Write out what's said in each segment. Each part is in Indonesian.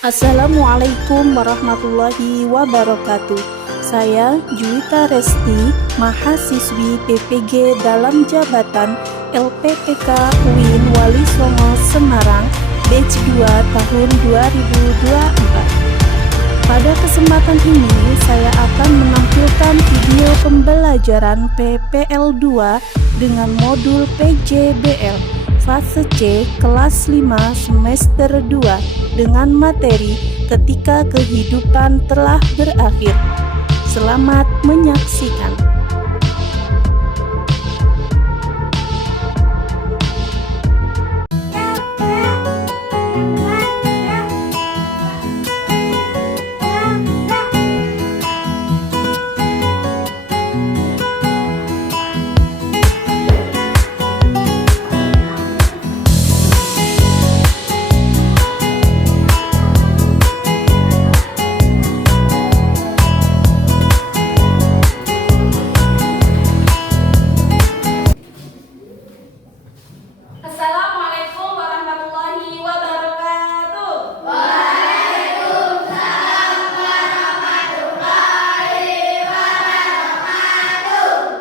Assalamualaikum warahmatullahi wabarakatuh. Saya Juwita Resti, mahasiswi PPG dalam jabatan LPPK UIN Wali Songo Semarang, batch 2 tahun 2024. Pada kesempatan ini, saya akan menampilkan video pembelajaran PPL 2 dengan modul PJBL fase C kelas 5 semester 2 dengan materi ketika kehidupan telah berakhir. Selamat menyaksikan. Assalamualaikum warahmatullahi wabarakatuh.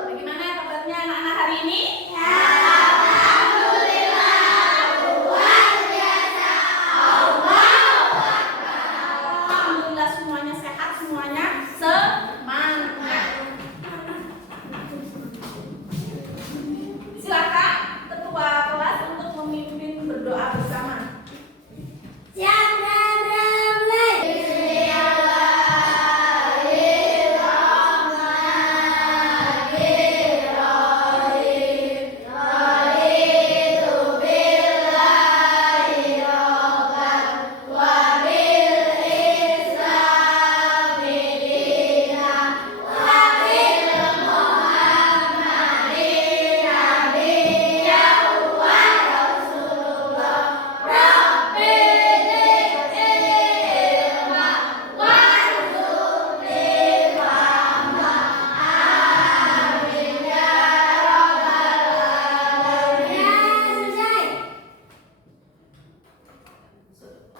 Bagaimana kabarnya anak-anak hari ini? Alhamdulillah semuanya sehat, semuanya semangat. Silakan ketua kelas untuk memimpin berdoa bersama.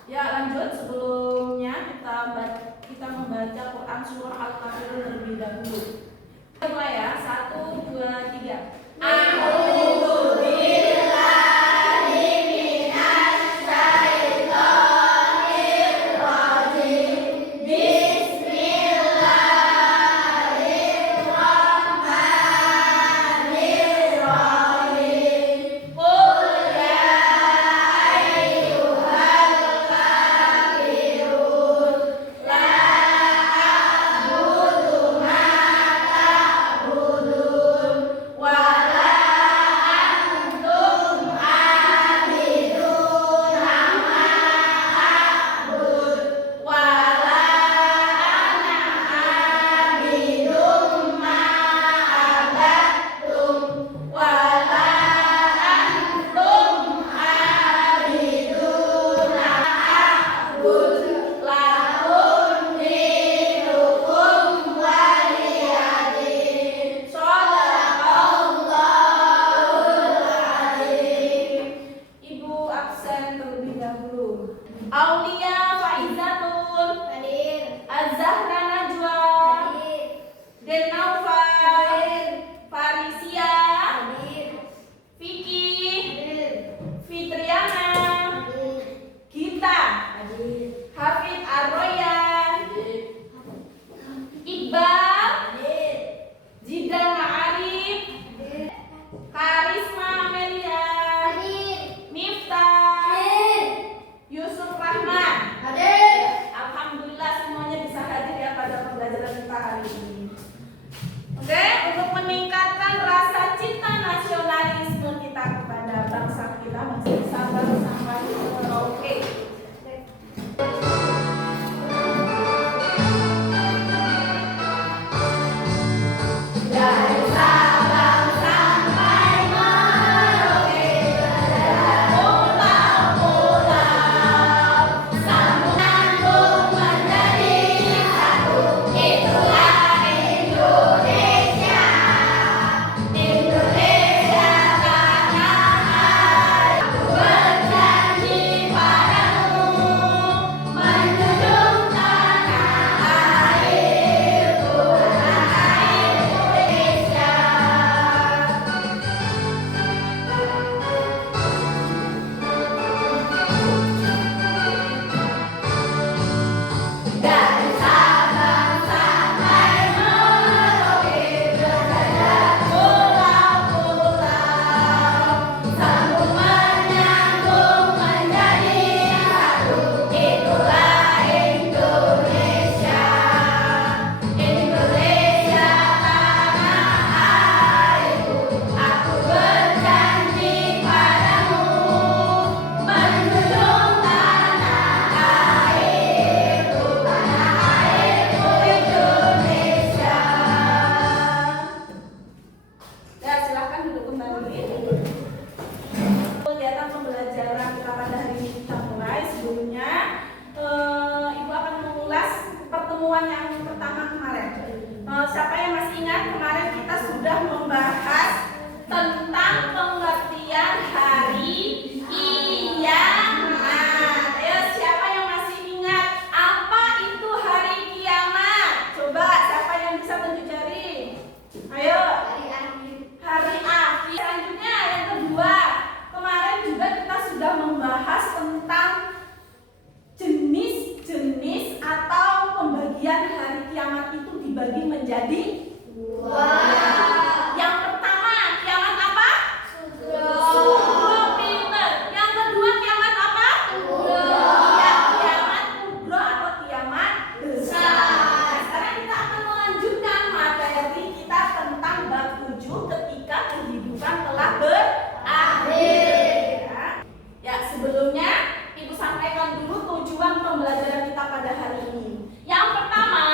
Ya, lanjut. Sebelumnya kita membaca Quran surah Al-Kafirun terlebih dahulu. Mulai ya, 1, 2, 3. pada hari ini. Yang pertama,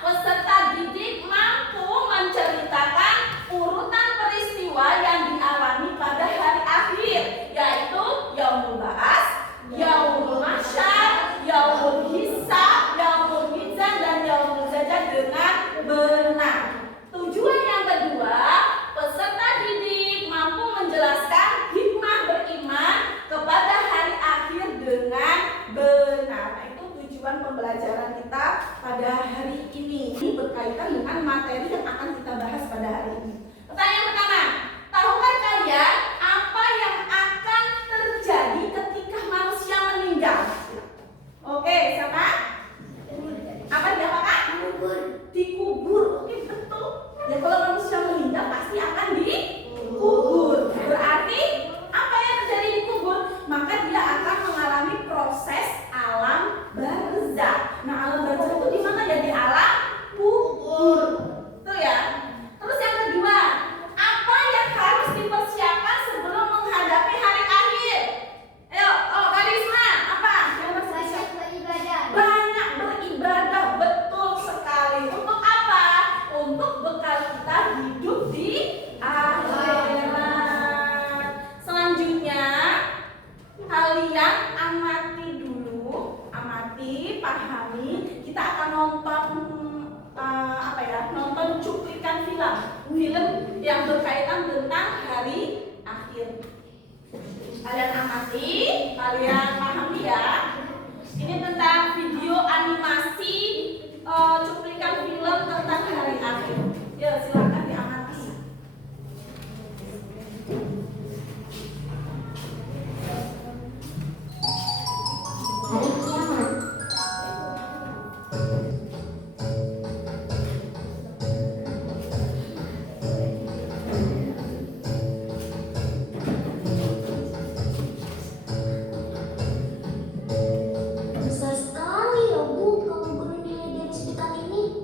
peserta didik mampu menceritakan urutan peristiwa yang dialami pada hari akhir, yaitu Yaumul Ba'ats, Yaumul Mahsyar, Yaumul Hisab, Yaumul Mizan, dan Yaumul Zajah dengan benar. Tujuan yang kedua, peserta didik mampu menjelaskan hikmah beriman kepada hari akhir dengan benar. Nah, itu tujuan pembelajaran kita pada hari ini. Ini berkaitan dengan materi yang akan kita bahas pada hari ini. Pertanyaan pertama, tahukah kalian apa yang akan terjadi ketika manusia meninggal? Oke, siapa? Apa diapakan? Dikubur. Oke, betul. Ya, kalau manusia meninggal pasti akan dikubur. Berarti apa yang terjadi di kubur? Maka dia akan mengalami proses alam barzakh. Nah, alam barzakh itu di mana? Ya, di alam kubur. Tuh ya. Terus yang kedua, apa yang harus dipersiapkan sebelum menghadapi hari akhir? Ayo, Karisma, apa yang harus dipersiapkan? Banyak beribadah, betul sekali. Untuk apa? Untuk bekal kita hidup di akhirat. Selanjutnya, kalian pahami. Kita akan nonton cuplikan film yang berkaitan tentang hari akhir. Kalian amati, kalian pahami ya. Ini tentang video animasi cuplikan film tentang hari akhir. Ya, silakan diamati. Hari kiamat. Besar sekali ya Bu, gunungnya dari sedekat ini.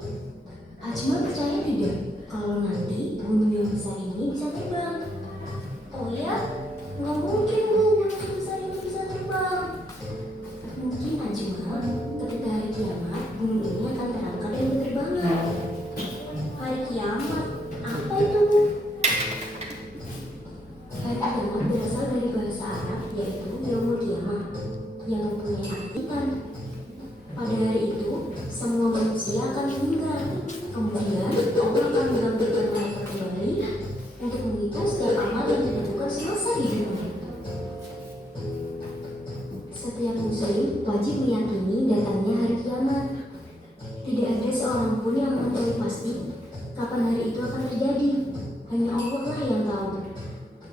Ajma percaya tidak kalau nanti gunung yang besar ini bisa terbang? Oh ya? Nggak mungkin Bu, gunung sebesar ini bisa terbang. Mungkin Ajma ketika hari kiamat gunung ini akan terangkat dan berterbangan. Hari kiamat, apa itu Bu? Hari kiamat berasal dari bahasa Arab yaitu Yaumul Qiyamah yang mempunyai arti kan. Pada hari itu, semua manusia akan meninggal. Kemudian, Allah akan membangkitkan mereka kembali untuk menghitung setiap amal yang dilakukan semasa hidupnya. Setiap muslim wajib meyakini datangnya hari kiamat. Tidak ada seorang pun yang mengetahui pasti kapan hari itu akan terjadi. Hanya Allah lah yang tahu.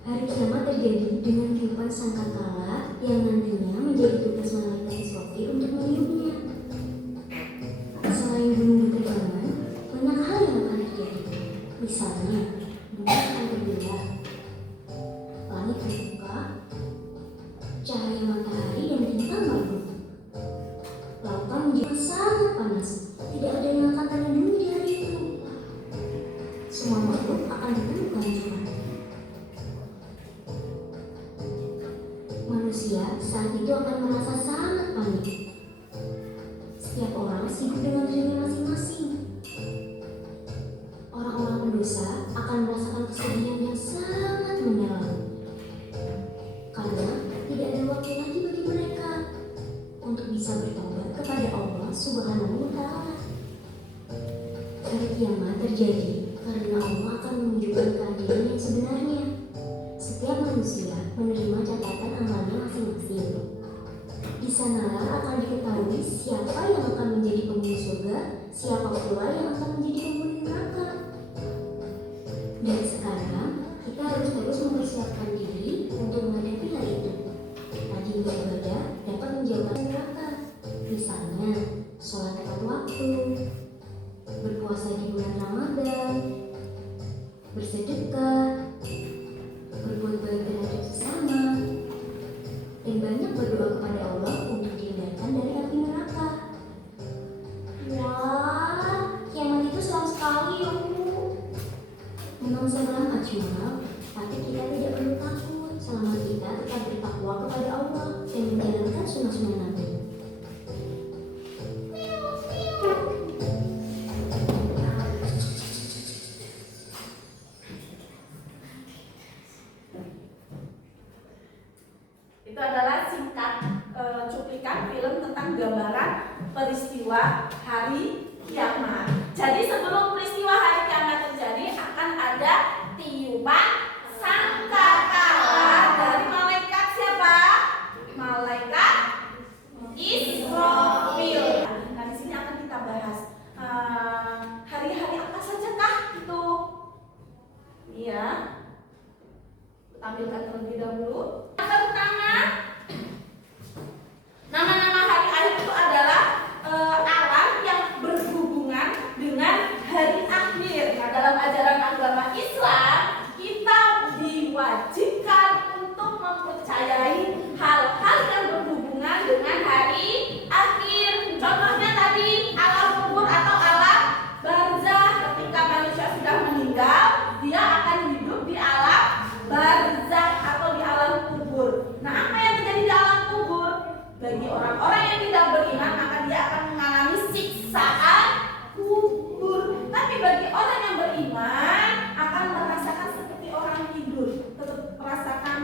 Hari kiamat terjadi dengan tiupan sangkakala yang nantinya menjadi tugas malaikat Israfil untuk meniupnya. Selain gunung berterbangan, banyak hal yang akan terjadi. Misalnya, bumi akan bergerak, langit terbuka, cahaya matahari dan bintang meredup. Lautan menjadi sangat panas. Tidak ada yang akan terlindungi di hari itu. Semua makhluk akan dipenuhi kehancuran. Manusia saat itu akan merasa sangat panik. Setiap orang sibuk dengan dirinya masing-masing. Orang-orang pendosa akan merasakan kesedihan yang sangat mendalam. Karena tidak ada waktu lagi bagi mereka untuk bisa bertobat kepada Allah Subhanahu wa Ta'ala. Hari kiamat terjadi karena Allah akan menunjukkan keadilan yang sebenarnya. Setiap manusia menerima catatan amalnya masing-masing. Di sanalah akan diketahui siapa yang akan menjadi penghuni surga, siapa pula yang akan menjadi penghuni neraka. Dan sekarang kita harus terus mempersiapkan diri untuk menghadapi hal itu. Rajin beribadah dapat menjauhkan neraka. Misalnya, sholat tepat waktu, berpuasa di bulan Ramadan, bersedekah, berbuat baik terhadap sesama, dan banyak berdoa kepada Allah untuk dihindarkan dari api neraka. Wah, kiamat itu seram sekali ya Bu. Memang seram Ajma, tapi kita tidak perlu takut selama kita tetap bertakwa kepada Allah dan menjalankan sunnah-sunnah Nabi. merupakan gambaran peristiwa hari kiamat. Jadi sebelum peristiwa hari kiamat terjadi akan ada tiupan sangkakala dari malaikat siapa? Malaikat Israfil. Nah, di sini akan kita bahas hari-hari apa sajakah itu? Iya. Tampilkan terlebih dahulu. Yang pertama, nama-nama hari akhir itu adalah alam yang berhubungan dengan hari akhir. Nah, dalam ajaran agama Islam, kita diwajibkan untuk mempercayai hal-hal yang berhubungan dengan hari akhir. Contohnya tadi alam kubur atau alam barzah. Ketika manusia sudah meninggal, dia akan hidup di alam barzah atau di alam kubur. Nah, apa yang terjadi di alam kubur? Bagi orang-orang yang tidak beriman, maka dia akan mengalami siksaan kubur. Tapi bagi orang yang beriman akan merasakan seperti orang tidur, tetap merasakan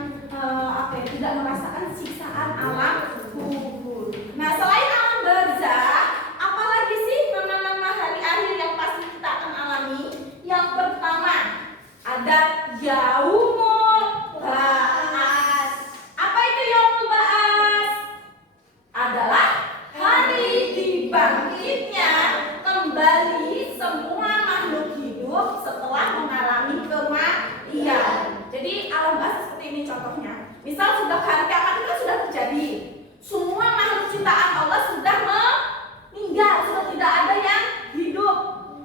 tidak merasakan siksaan alam kubur. Nah, selain alam barzah, apalagi sih nama-nama hari akhir yang pasti kita akan alami? Yang pertama ada yaumul ba'ats. Apa itu yaumul ba'ats? Adalah hari dibangkitnya kembali semua makhluk hidup setelah mengalami kematian. Jadi alam ba'ats seperti ini contohnya. Misal sudah hari kiamat itu sudah terjadi. Semua makhluk ciptaan Allah sudah meninggal, sudah tidak ada yang hidup.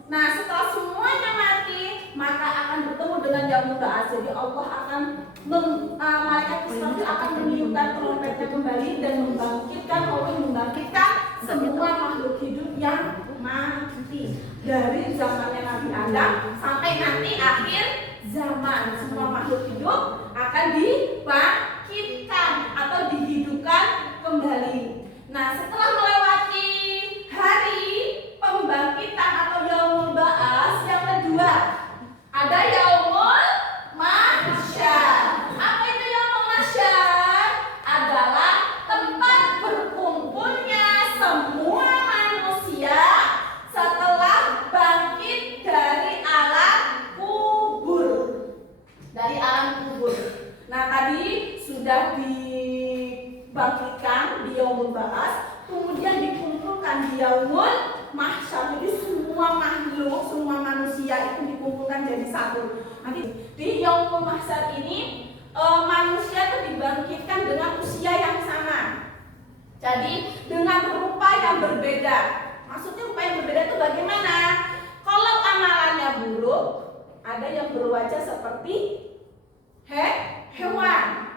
Nah, setelah semuanya mati, maka akan bertemu dengan yaumul ba'ats. Jadi Allah akan malaikat Israfil akan meniupkan trompetnya kembali dan membangkitkan semua makhluk hidup yang mati dari zamannya Nabi Adam sampai nanti akhir zaman. Semua makhluk hidup akan dibangkitkan atau dihidupkan kembali. Nah, setelah melewati hari pembangkitan atau yaumul ba'ats, yang kedua ada yaumul mahsyar. Apa itu yaumul mahsyar? Adalah tempat berkumpulnya semua manusia setelah bangkit dari alam kubur. Nah, tadi sudah dibangkitkan di yaumul ba'ats, kemudian dikumpulkan di yaumul mahsyar. Jadi semua makhluk, semua manusia itu dikumpulkan jadi satu. Nanti di yaumul mahsyar ini manusia itu dibangkitkan dengan usia yang sama. Jadi dengan rupa yang berbeda. Maksudnya rupa yang berbeda itu bagaimana? Kalau amalannya buruk, ada yang berwajah seperti hewan.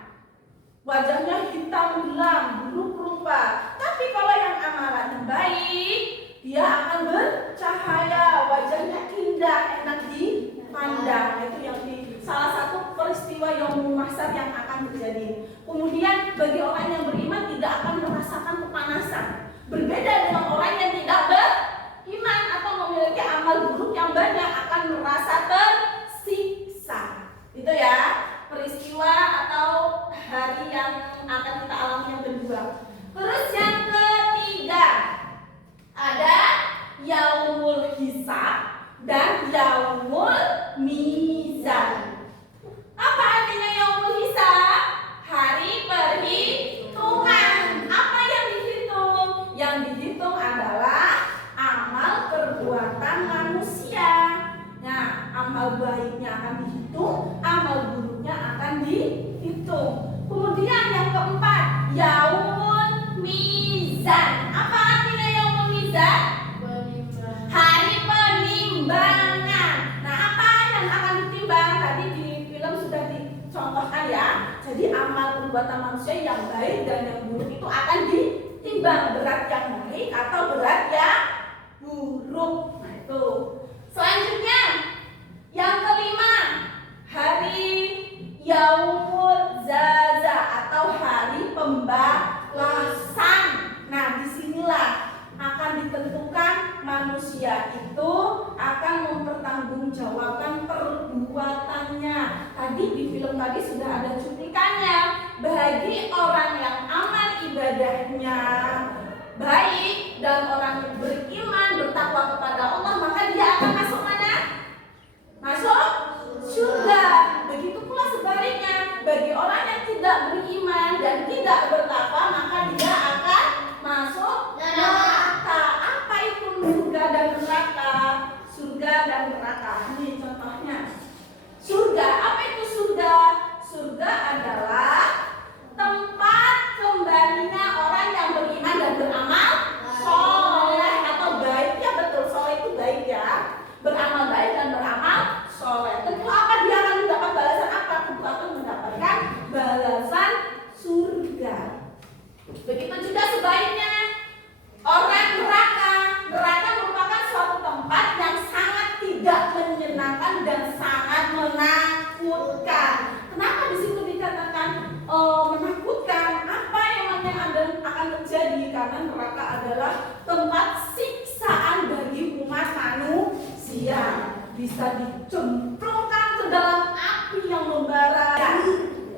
Wajahnya hitam gelam, buruk rupa. Tapi kalau yang amalannya baik, dia akan bercahaya, wajahnya indah, enak dipandang. Itu yang salah satu peristiwa yaumul mahsyar yang akan terjadi. Kemudian bagi orang yang beriman tidak akan merasakan kepanasan. Berbeda dengan orang yang tidak beriman atau memiliki amal buruk yang banyak, akan merasa tersiksa. Itu ya, peristiwa atau hari yang akan kita alami yang kedua. Terus yang ketiga ada yaumul hisab dan yaumul mizan. Apa artinya yaumul hisab? Hari perhitungan. Apa yang dihitung? Yang dihitung adalah amal perbuatan manusia. Nah, amal baiknya akan dihitung, amal buruknya akan dihitung. Kemudian yang keempat, yaumul mizan. Apa artinya yaumul mizan? Hari penimbangan. Nah, apa yang akan ditimbang? Tadi di film sudah dicontohkan ya. Jadi amal perbuatan manusia yang baik dan yang buruk itu akan ditimbang, berat yang baik atau berat yang buruk. Nah, itu. Selanjutnya yang kelima, hari yaumul jaza atau hari pembalasan. Nah, disinilah akan ditentukan manusia itu akan mempertanggungjawabkan perbuatannya. Tadi di film tadi sudah ada cuplikannya. Bagi orang yang amal ibadahnya baik adalah tempat siksaan bagi umat manusia. Bisa dicemplungkan ke dalam api yang membara.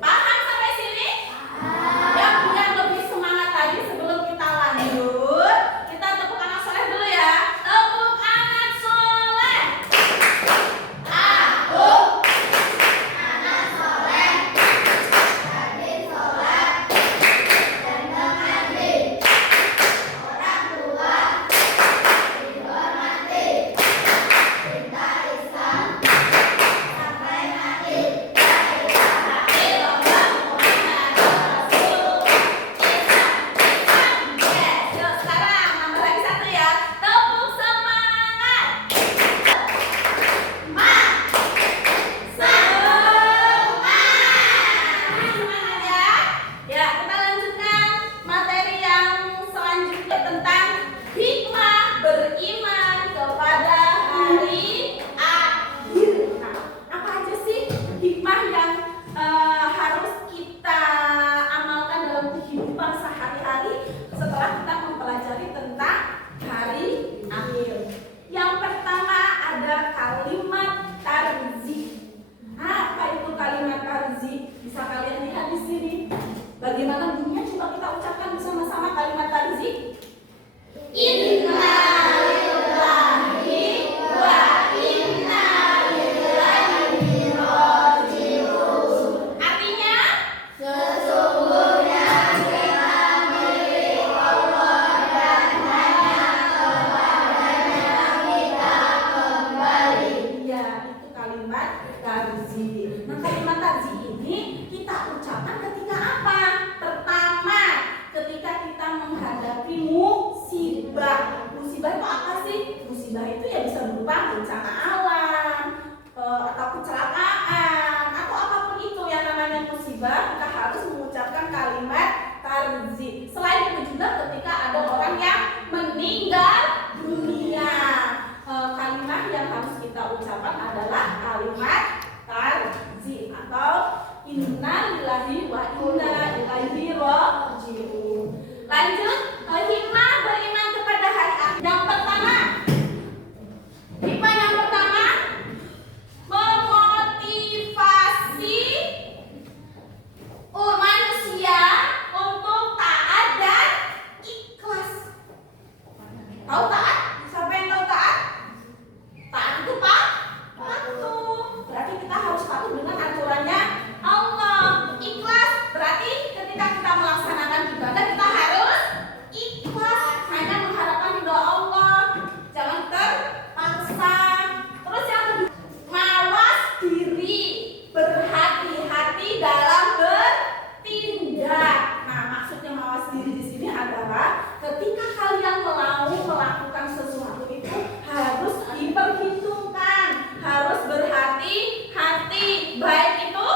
Paham sampai sini? Ya, biar lebih semangat lagi sebelum kita lanjut, kita tepuk anak soleh dulu ya. Tepuk anak soleh. Aku anak soleh, rajin sholat dan mengaji. Orang tua dihormati, cinta Islam sampai mati. Sekarang nambah lagi satu ya. Tepuk semangat. Semangat ya. Ya, kita lanjutkan materi yang selanjutnya tentang hikmah beriman kepada hari akhir. Nah, apa aja sih hikmah yang harus kita amalkan dalam kehidupan sehari-hari setelah kita mempelajari tentang hari akhir? Yang pertama ada kalimat tarzi. Apa itu kalimat tarzi? Bisa kalian lihat di sini. Bagaimana bunyinya? Coba kita ucapkan bersama-sama kalimat tarzi. Inna lillahi wa inna ilaihi raji'un. Artinya sesungguhnya kita milik Allah dan hanya kepadanya kita kembali. Ya, itu kalimat tarzi. Nah, kalimat tarzi ini kita ucapkan ketika apa? Pertama, ketika kita menghadapi musibah. Musibah itu apa sih? Musibah itu ya bisa berupa bencana alam, atau kecelakaan, atau apapun itu yang namanya musibah. Kita harus mengucapkan kalimat tarzi. Selain itu juga ketika ada orang yang meninggal dunia, kalimat yang harus kita ucapkan adalah kalimat tarzi atau inna lillahi wa inna ilaihi raji'un. Lanjut, hikmah beriman kepada hari akhir. Yang pertama, hikmah yang pertama memotivasi manusia untuk taat dan ikhlas. Tahu taat? Siapa yang tahu taat? Taat itu patuh. Berarti kita harus patuh dengan aturannya Allah. Ikhlas berarti ketika kita melaksanakan ibadah kita harus ikhlas, hanya mengharapkan ridho Allah. Jangan terpaksa. Terus yang kedua, mawas diri, berhati-hati dalam bertindak. Nah, maksudnya mawas diri di sini adalah ketika kalian mau melakukan sesuatu itu harus diperhitungkan, harus berhati-hati, baik itu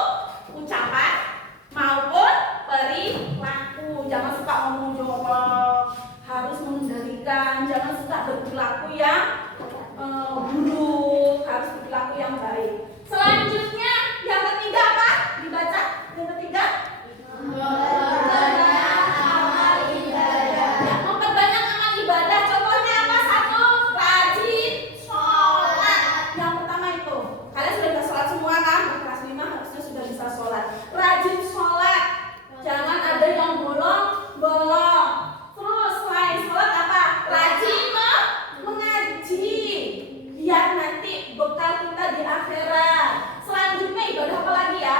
ucapan maupun perilaku. Jangan suka ngomong jorok, harus mengendalikan, jangan suka berperilaku yang buruk, harus berperilaku yang baik. Selanjutnya yang ketiga apa? Dibaca. Yang ketiga memperbanyak amal ibadah. Ya, memperbanyak amal ibadah. Contohnya apa? Satu, rajin sholat. Yang pertama itu, kalian sudah bisa sholat semua kan? Kelas 5 harusnya sudah bisa sholat. Rajin sholat. Jangan ada yang bolong-bolong. Terus selain sholat apa? Rajin mengaji. Biar nanti bekal kita di akhirat. Selanjutnya ibadah apa lagi ya?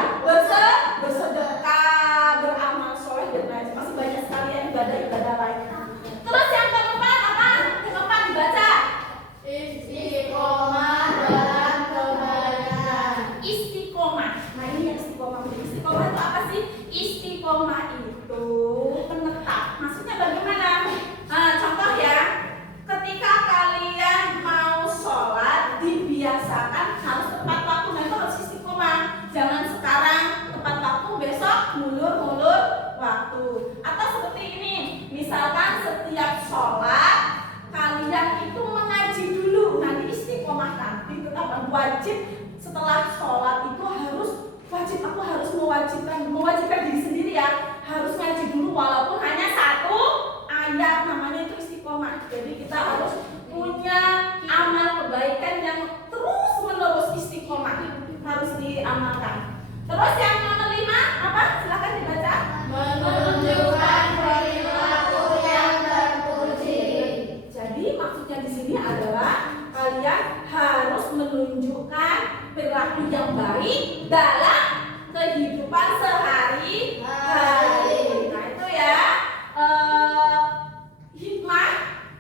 Bersedekah, beramal soleh dan lain. Masih banyak sekali ya ibadah-ibadah lain. Terus yang keempat apa? Yang keempat dibaca. Istiqomah dalam kebaikan. Istiqomah. Nah, ini yang istiqomah. Istiqomah itu apa sih? Istiqomah itu penetap. Maksudnya bagaimana? Contoh ya, ketika kalian mau sholat dibiasakan harus tepat waktu. Nah, itu harus istiqomah. Jangan sekarang tepat waktu, besok mulur-mulur waktu. Atau seperti ini, misalkan setiap sholat kalian itu mengaji dulu. Nanti istiqomahkan, ditetapkan wajib setelah sholat itu harus wajib. Aku harus mewajibkan diri sendiri ya, harus ngaji dulu walaupun hanya satu ayat. Namanya itu istiqomah. Jadi kita harus punya amal kebaikan yang terus menerus istiqomah, harus diamalkan. Terus yang nomor 5 apa? Silakan dibaca. Menunjukkan perilaku yang terpuji. Jadi maksudnya di sini adalah kalian harus menunjukkan perilaku yang baik dalam kehidupan sehari-hari. Nah itu ya hikmah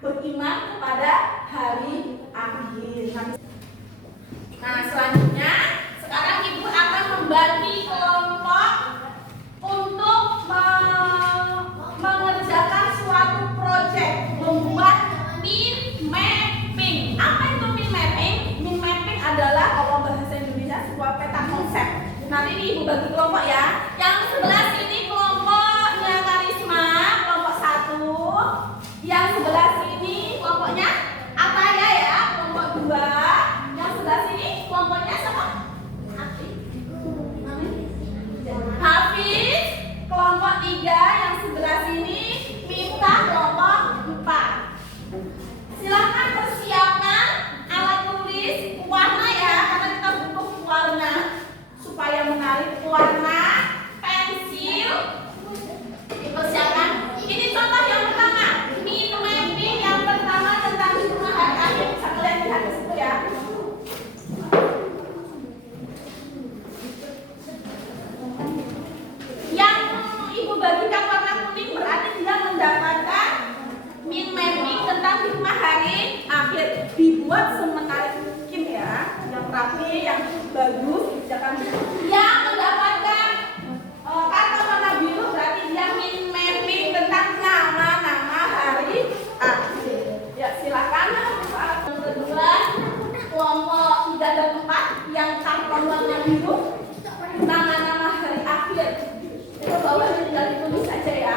beriman kepada hari akhir. Nah selanjutnya sekarang ibu akan membagi kelompok untuk mengerjakan suatu proyek, membuat mind mapping. Apa itu mind mapping? Mind mapping adalah kalau bahasa Indonesia sebuah peta konsep. Nanti ini ibu bagi kelompok ya. Yang sebelah sini kelompoknya Karisma, kelompok 1. Yang sebelah sini kelompoknya Ataya ya, kelompok 2. Yang sebelah sini kelompoknya siapa? Hafiz, kelompok 3. Yang sebelah sini Miftah, kelompok 4. Silakan persiapkan alat tulis warna ya, karena kita butuh warna supaya menarik warna, pensil. Dipersiapkan. Ini contoh yang pertama, mind mapping yang pertama tentang hikmah hari akhir. Bisa kalian lihat di situ ya. Yang ibu bagikan warna kuning berarti dia mendapatkan mind mapping tentang hikmah hari akhir. Dibuat semenarik mungkin ya, yang rapi, yang bagus. Jangan yang mendapatkan kartu warna biru berarti dia mind mapping tentang nama-nama hari akhir. Ya silakan. Yang kedua kelompok 3 dan 4 yang karton warna biru, nama-nama hari akhir. Itu bawahnya tinggal ditulis saja ya.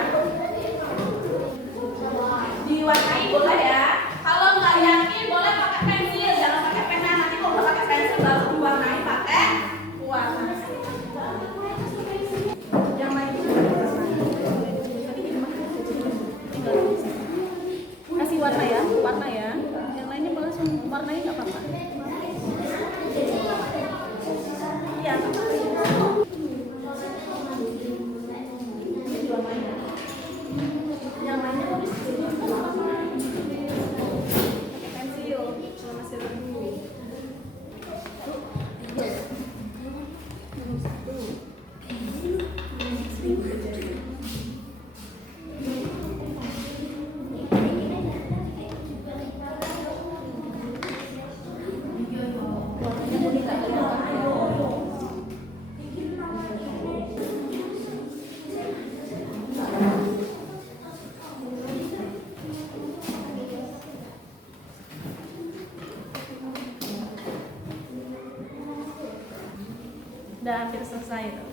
Diwarnai boleh ya. Kalau nggak yakin boleh pakai pensil, jangan pakai pena. Nanti kalau udah pakai pensil baru diwarnai pakai warna. Yang lain kasih warna ya, warna ya. Yang lainnya langsung warnai nggak apa-apa. Iya. Yang lainnya tulis di sini. Pensil kalau masih ragu. Udah hampir selesai tuh.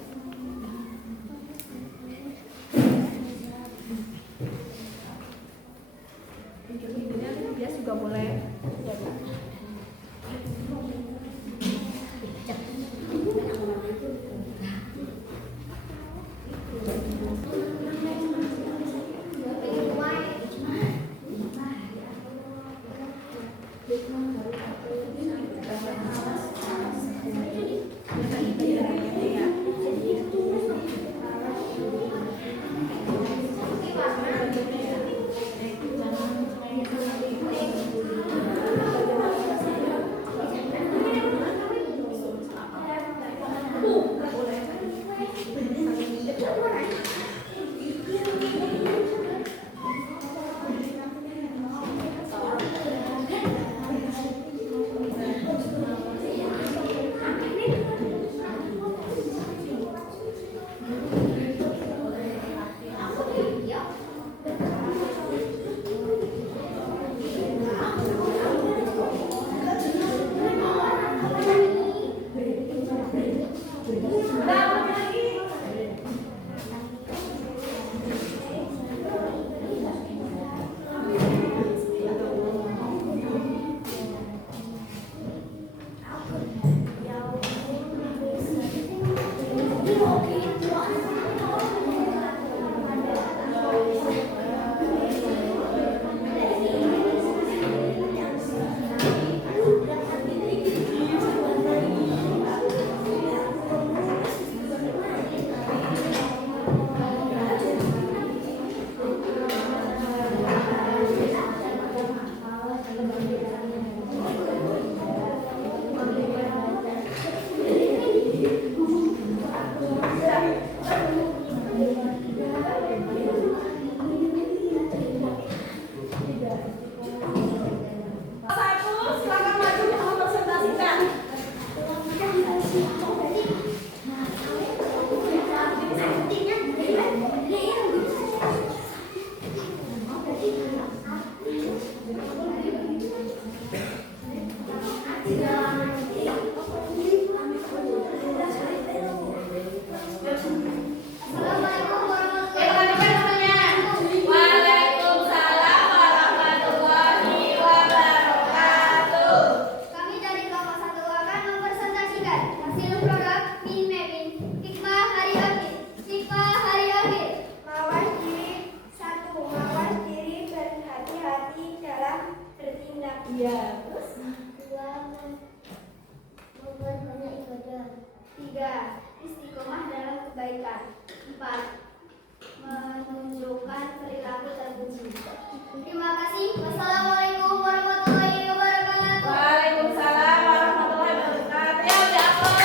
Videonya dia juga boleh. Iya, terus? 2. Memperbanyak ibadah. 3. Istiqomah dalam kebaikan. 4. Menunjukkan perilaku terpuji. Terima kasih. Wassalamualaikum warahmatullahi wabarakatuh. Waalaikumsalam warahmatullahi wabarakatuh. Ya, diaplus.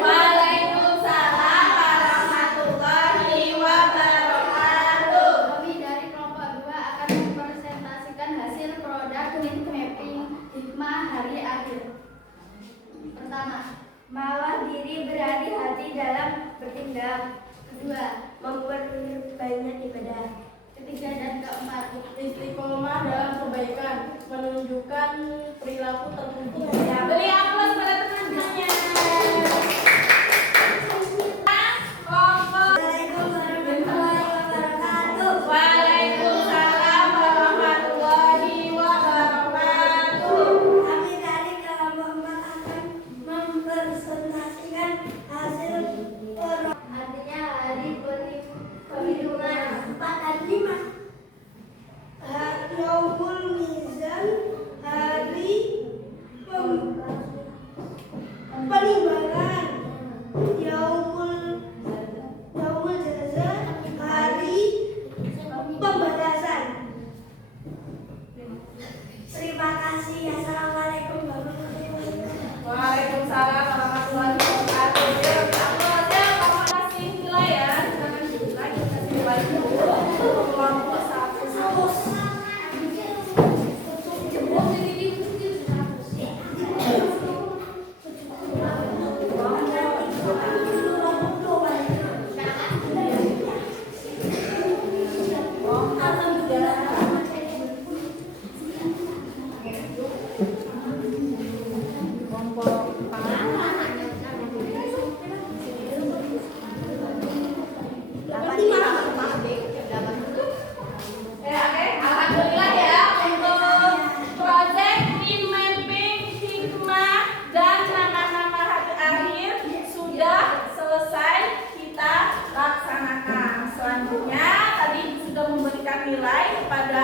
Waalaikumsalam warahmatullahi wabarakatuh. Kami dari kelompok 2 akan mempresentasikan hasil produk mind mapping hikmah hari akhir. Pertama, mawas diri berhati-hati dalam bertindak. Kedua, memperbanyak ibadah. Ketiga dan keempat, Istiqomah dalam kebaikan, menunjukkan perilaku terpuji. Ya, beri aplaus pada teman-temannya. Kelompok. Waalaikumsalam warahmatullahi wabarakatuh. kami dari kelompok 4 akan mempresentasikan hasil artinya hari perhitungan 4 dan 5. Yaumul Mizan, hari penimbangan. Yaumul Jaza, hari pembatasan. Terima kasih. Assalamualaikum warahmatullahi wabarakatuh. Waalaikumsalam warahmatullahi wabarakatuh. Ya, aplaus ya. Kamu kasih nilai ya. Jangan nilai, kasih nilai dulu. Kelompok 1. Alhamdulillah ya, untuk proyek mind mapping hikmah dan nama-nama hari akhir sudah selesai kita laksanakan. Selanjutnya tadi sudah memberikan nilai kepada